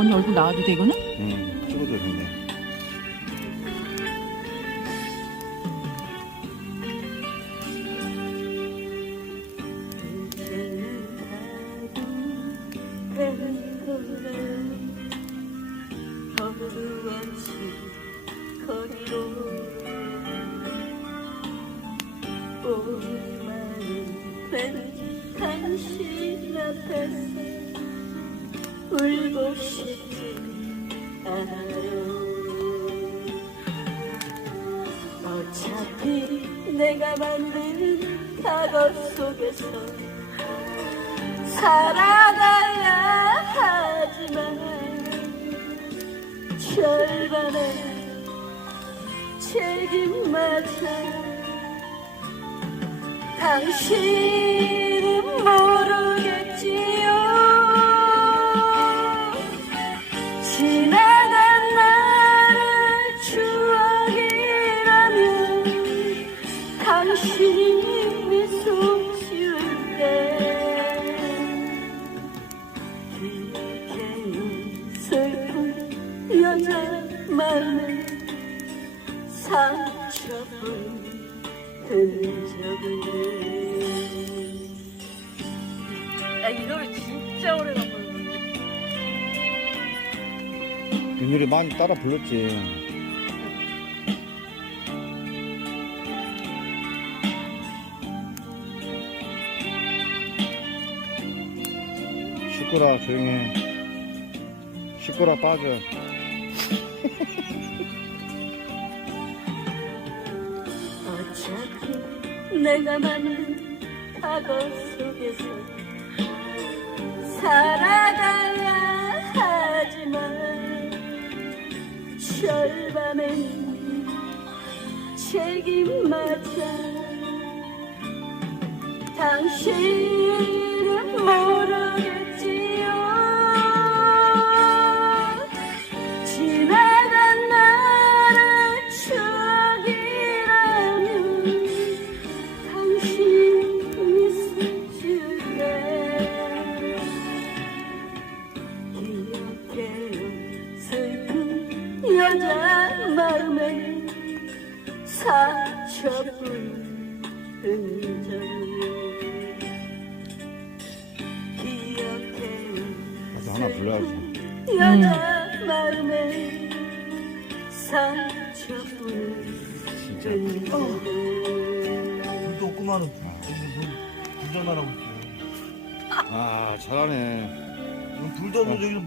언니 얼굴 나와도 돼 이거는? 찍어도 되네. 당신 앞에서 울고 싶지 않아요. 어차피 내가 만든 과거 속에서 살아가야 하지만 절반의 책임마저 당신은 모르겠지요. 지나간 나를 추억이라면 당신이 미소 지을 때 기억해요. 슬픈 여자 마음에 상처뿐 야, 이 노래 진짜 오래간 부르는데. 이 노래 많이 따라 불렀지. 시끄라 조용히 해. 시끄라 빠져. 어차피 내가 만든 과거 속에서 살아가야 하지만 절반의 책임마저 당신은 모르겠지요. 지나간 나를 추억이라면 당신이 스칠래. 기억해요. 슬픈 여자 마음에 상처뿐 흔적을 기억해요. 가서 하나 불러야지. 여자 마음에 상처뿐 흔적을 불도 없구만은 불 전화라고 있지. 아 잘하네. 불도 없는 저기는